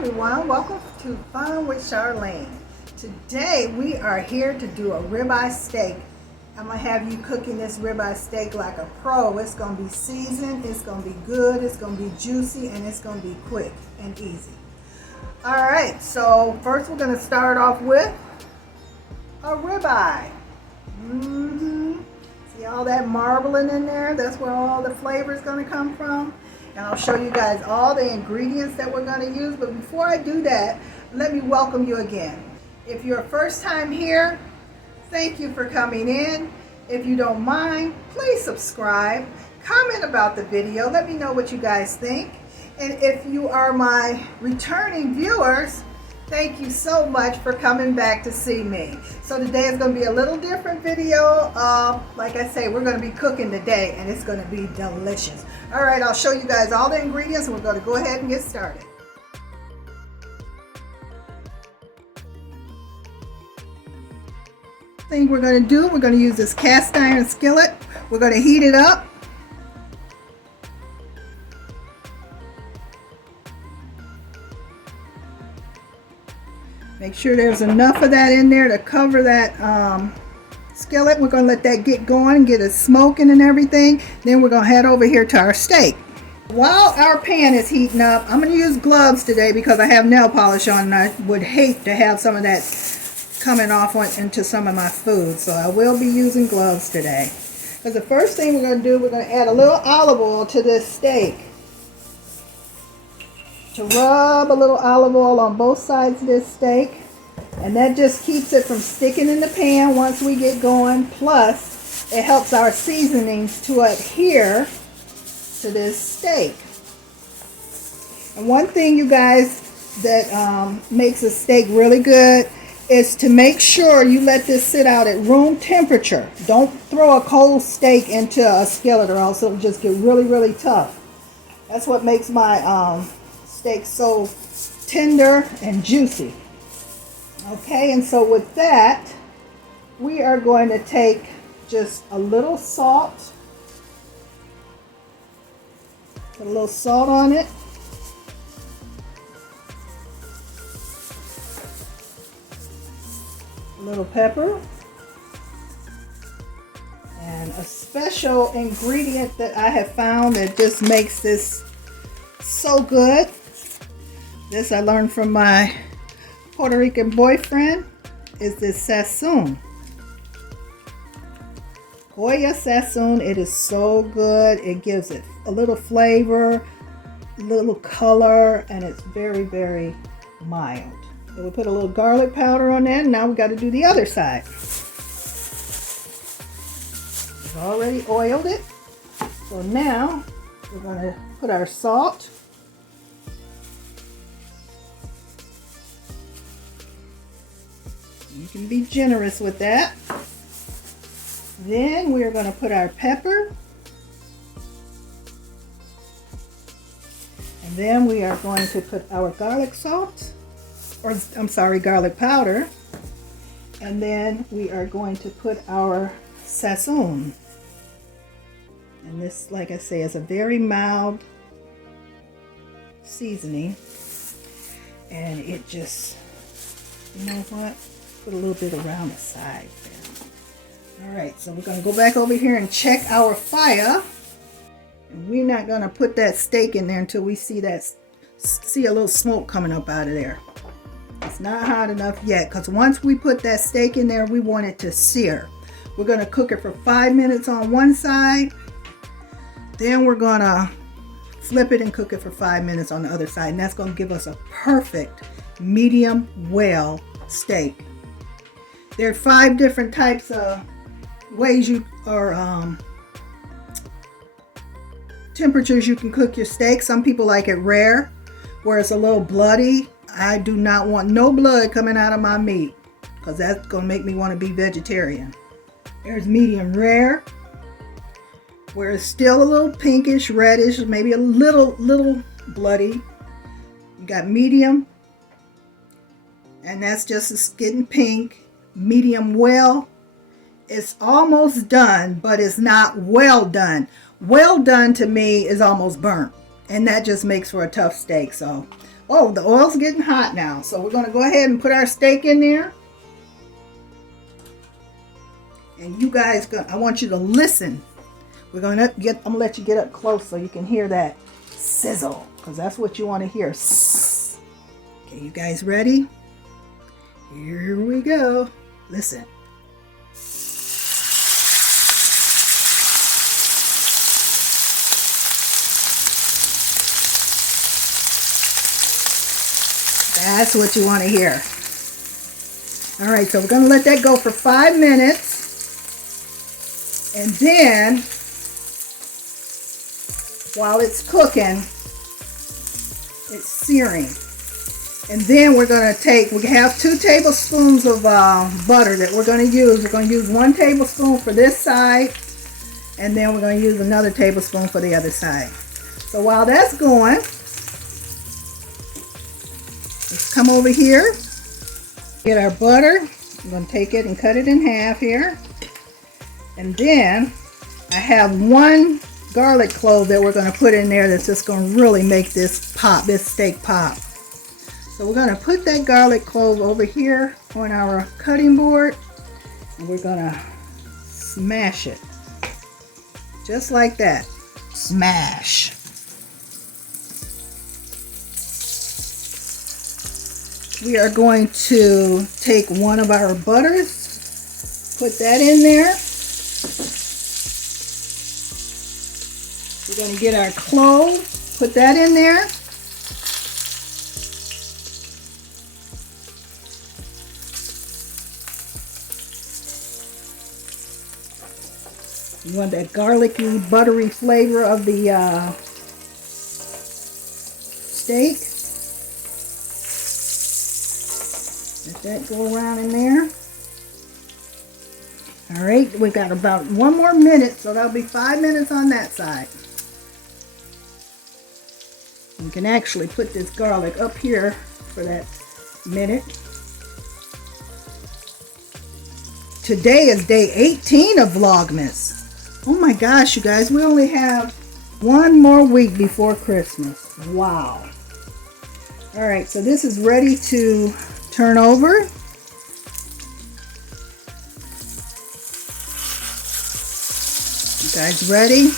everyone, welcome to Fun with Charlene. Today we are here to do a ribeye steak. I'm going to have you cooking this ribeye steak like a pro. It's going to be seasoned, it's going to be good, it's going to be juicy, and it's going to be quick and easy. Alright, so first we're going to start off with a ribeye. See all that marbling in there? That's where all the flavor is going to come from. And I'll show you guys all the ingredients that we're going to use. But before I do that, let me welcome you again. If you're first time here, thank you for coming in. If you don't mind, please subscribe. Comment about the video. Let me know what you guys think. And if you are my returning viewers, thank you so much for coming back to see me. So today is going to be a little different video. Like I say, we're going to be cooking today and it's going to be delicious. All right, I'll show you guys all the ingredients and we're going to go ahead and get started. Thing we're going to do, we're going to use this cast iron skillet. We're going to heat it up. Make sure there's enough of that in there to cover that skillet. We're going to let that get going, get it smoking and everything. Then we're going to head over here to our steak. While our pan is heating up, I'm going to use gloves today because I have nail polish on and I would hate to have some of that coming off into some of my food. So I will be using gloves today. Because the first thing we're going to do, we're going to add a little olive oil to this steak. To rub a little olive oil on both sides of this steak, and that just keeps it from sticking in the pan once we get going. Plus it helps our seasonings to adhere to this steak. And one thing, you guys, that makes a steak really good is to make sure you let this sit out at room temperature. Don't throw a cold steak into a skillet or else it'll just get really tough. That's what makes my steak so tender and juicy. Okay, and so with that, we are going to take just a little salt. Put a little salt on it. A little pepper. And a special ingredient that I have found that just makes this so good. This I learned from my Puerto Rican boyfriend, is this Sazon. Goya Sazon. It is so good. It gives it a little flavor, a little color, and it's very mild. So we put a little garlic powder on that, and now we got to do the other side. We've already oiled it. So now we're going to put our salt. You can be generous with that. Then we're going to put our pepper. And then we are going to put our garlic salt, or I'm sorry, garlic powder. And then we are going to put our Sazon. And this, like I say, is a very mild seasoning. And it just, you know what? Put a little bit around the side there. Alright, so we're going to go back over here and check our fire. And we're not going to put that steak in there until we see a little smoke coming up out of there. It's not hot enough yet, because once we put that steak in there, we want it to sear. We're going to cook it for 5 minutes on one side. Then we're going to flip it and cook it for 5 minutes on the other side. And that's going to give us a perfect medium well steak. There are 5 different types of ways temperatures you can cook your steak. Some people like it rare, where it's a little bloody. I do not want no blood coming out of my meat, because that's going to make me want to be vegetarian. There's medium rare, where it's still a little pinkish, reddish, maybe a little bloody. You got medium, and that's just getting pink. Medium well, it's almost done, but it's not well done. Well done to me is almost burnt, and that just makes for a tough steak. So Oh, the oil's getting hot now. So we're going to go ahead and put our steak in there. And you guys, I want you to listen. I'm going to let you get up close so you can hear that sizzle, because that's what you want to hear. Okay, you guys ready? Here we go. Listen. That's what you want to hear. All right, so we're going to let that go for 5 minutes. And then, while it's cooking, it's searing. And then we're going to we have 2 tablespoons of butter that we're going to use. We're going to use 1 tablespoon for this side, and then we're going to use another tablespoon for the other side. So while that's going, let's come over here, get our butter. I'm going to take it and cut it in half here. And then I have 1 garlic clove that we're going to put in there that's just going to really make this pop, this steak pop. So we're going to put that garlic clove over here on our cutting board, and we're going to smash it. Just like that. Smash. We are going to take one of our butters, put that in there. We're going to get our clove, put that in there. You want that garlicky, buttery flavor of the steak. Let that go around in there. All right, we've got about 1 more minute, so that'll be 5 minutes on that side. You can actually put this garlic up here for that minute. Today is day 18 of Vlogmas. Oh my gosh, you guys, we only have 1 more week before Christmas. Wow. All right, so this is ready to turn over. You guys ready?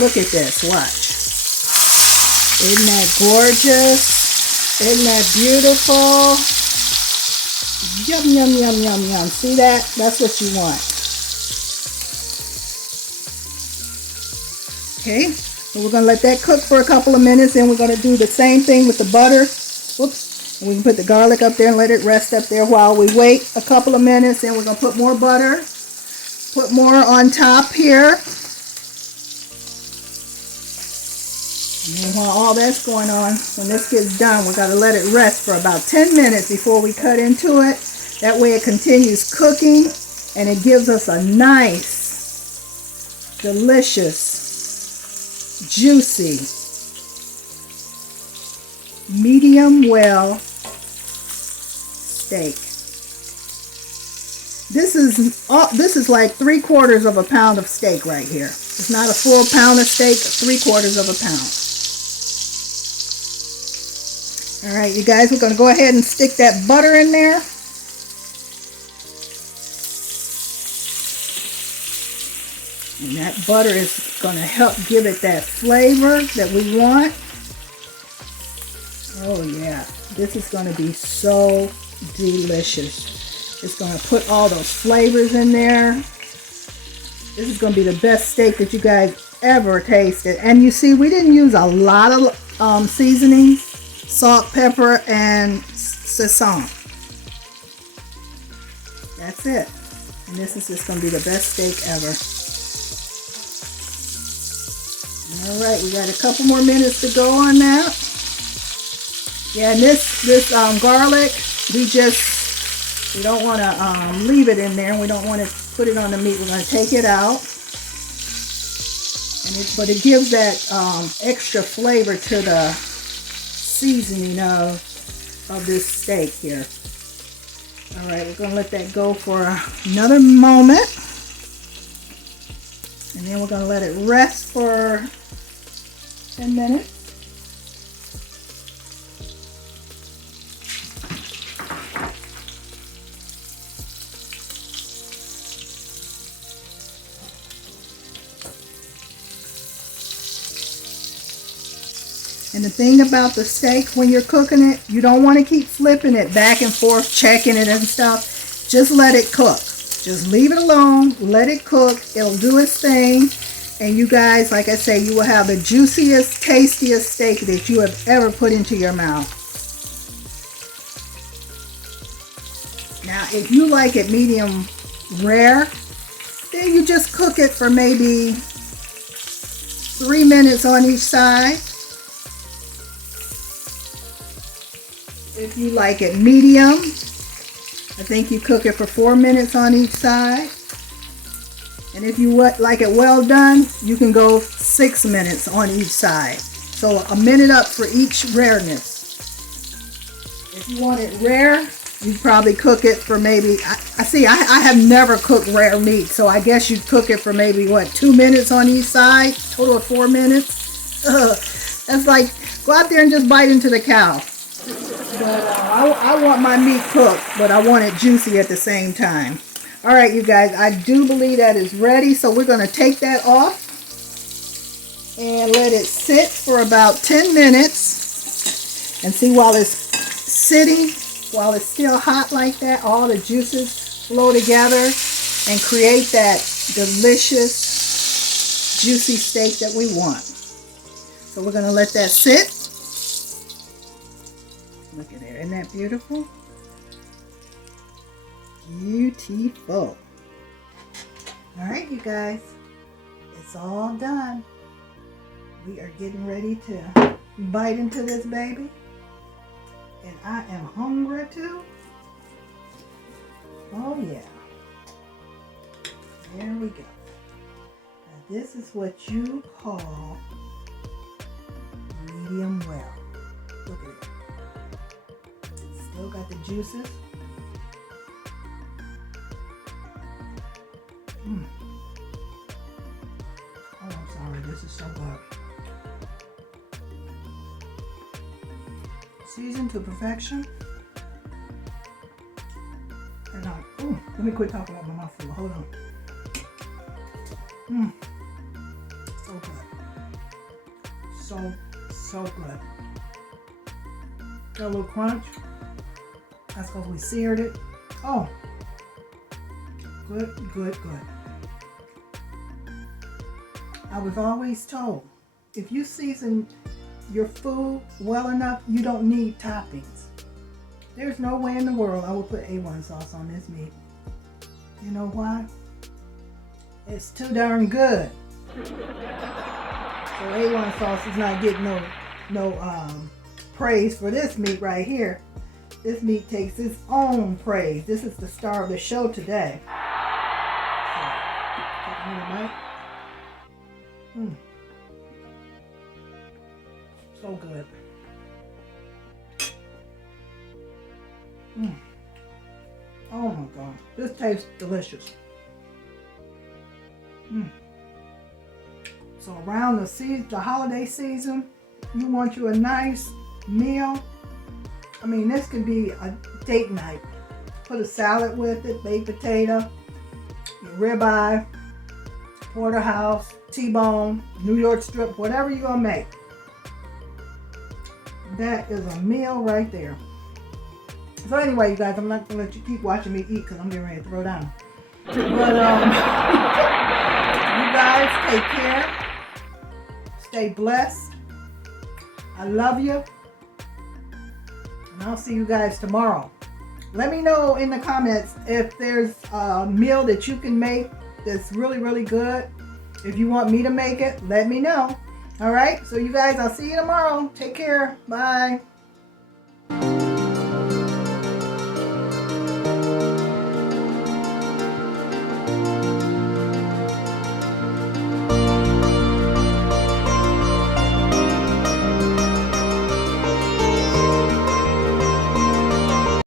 Look at this, watch. Isn't that gorgeous? Isn't that beautiful? Yum, yum, yum, yum, yum. See that? That's what you want. Okay, so we're going to let that cook for a couple of minutes. Then we're going to do the same thing with the butter. Whoops. And we can put the garlic up there and let it rest up there while we wait a couple of minutes. Then we're going to put more butter. Put more on top here. And then while all that's going on, when this gets done, we've got to let it rest for about 10 minutes before we cut into it. That way it continues cooking and it gives us a nice, delicious, juicy, medium well steak. This is like 3/4 of a pound of steak right here. It's not a full pound of steak, 3/4 of a pound. All right, you guys, we're going to go ahead and stick that butter in there. And that butter is going to help give it that flavor that we want. Oh yeah, this is going to be so delicious. It's going to put all those flavors in there. This is going to be the best steak that you guys ever tasted. And you see, we didn't use a lot of seasonings. Salt, pepper, and Sazon. That's it. And this is just going to be the best steak ever. Alright, we got a couple more minutes to go on that. Yeah, and this garlic, we don't want to leave it in there, and we don't want to put it on the meat. We're going to take it out. But it gives that extra flavor to the seasoning of this steak here. All right, we're going to let that go for another moment, and then we're going to let it rest for 10 minutes. And the thing about the steak, when you're cooking it, you don't want to keep flipping it back and forth, checking it and stuff. Just let it cook. Just leave it alone. Let it cook. It'll do its thing. And you guys, like I say, you will have the juiciest, tastiest steak that you have ever put into your mouth. Now, if you like it medium rare, then you just cook it for maybe 3 minutes on each side. If you like it medium, I think you cook it for 4 minutes on each side. And if you like it well done, you can go 6 minutes on each side. So a minute up for each rareness. If you want it rare, you probably cook it for maybe, I have never cooked rare meat, so I guess you'd cook it for maybe, what, 2 minutes on each side? Total of 4 minutes? That's like, go out there and just bite into the cow. But I want my meat cooked, but I want it juicy at the same time. All right, you guys, I do believe that is ready, so we're going to take that off and let it sit for about 10 minutes. And see, while it's sitting, while it's still hot like that, all the juices flow together and create that delicious, juicy steak that we want. So we're going to let that sit. Look at there. Isn't that beautiful? Beautiful. All right, you guys. It's all done. We are getting ready to bite into this baby. And I am hungry too. Oh yeah. There we go. Now this is what you call medium well. Look at it. Still got the juices. Oh, I'm sorry. This is so good. Seasoned to perfection. And let me quit talking about my mouth full. Hold on. So good. So good. Got a little crunch. That's because we seared it. Oh. Good. I was always told, if you season your food well enough, you don't need toppings. There's no way in the world I would put A1 sauce on this meat. You know why? It's too darn good. So A1 sauce is not getting no praise for this meat right here. This meat takes its own praise. This is the star of the show today. So good. Oh my God. This tastes delicious. So around the holiday season, you want you a nice meal. I mean, this could be a date night. Put a salad with it, baked potato, your ribeye, porterhouse, T-bone, New York strip, whatever you're gonna make. That is a meal right there. So anyway, you guys, I'm not gonna let you keep watching me eat because I'm getting ready to throw down. But you guys, take care. Stay blessed. I love you. And I'll see you guys tomorrow. Let me know in the comments if there's a meal that you can make that's really, really good. If you want me to make it, let me know. All right, so you guys, I'll see you tomorrow. Take care. Bye.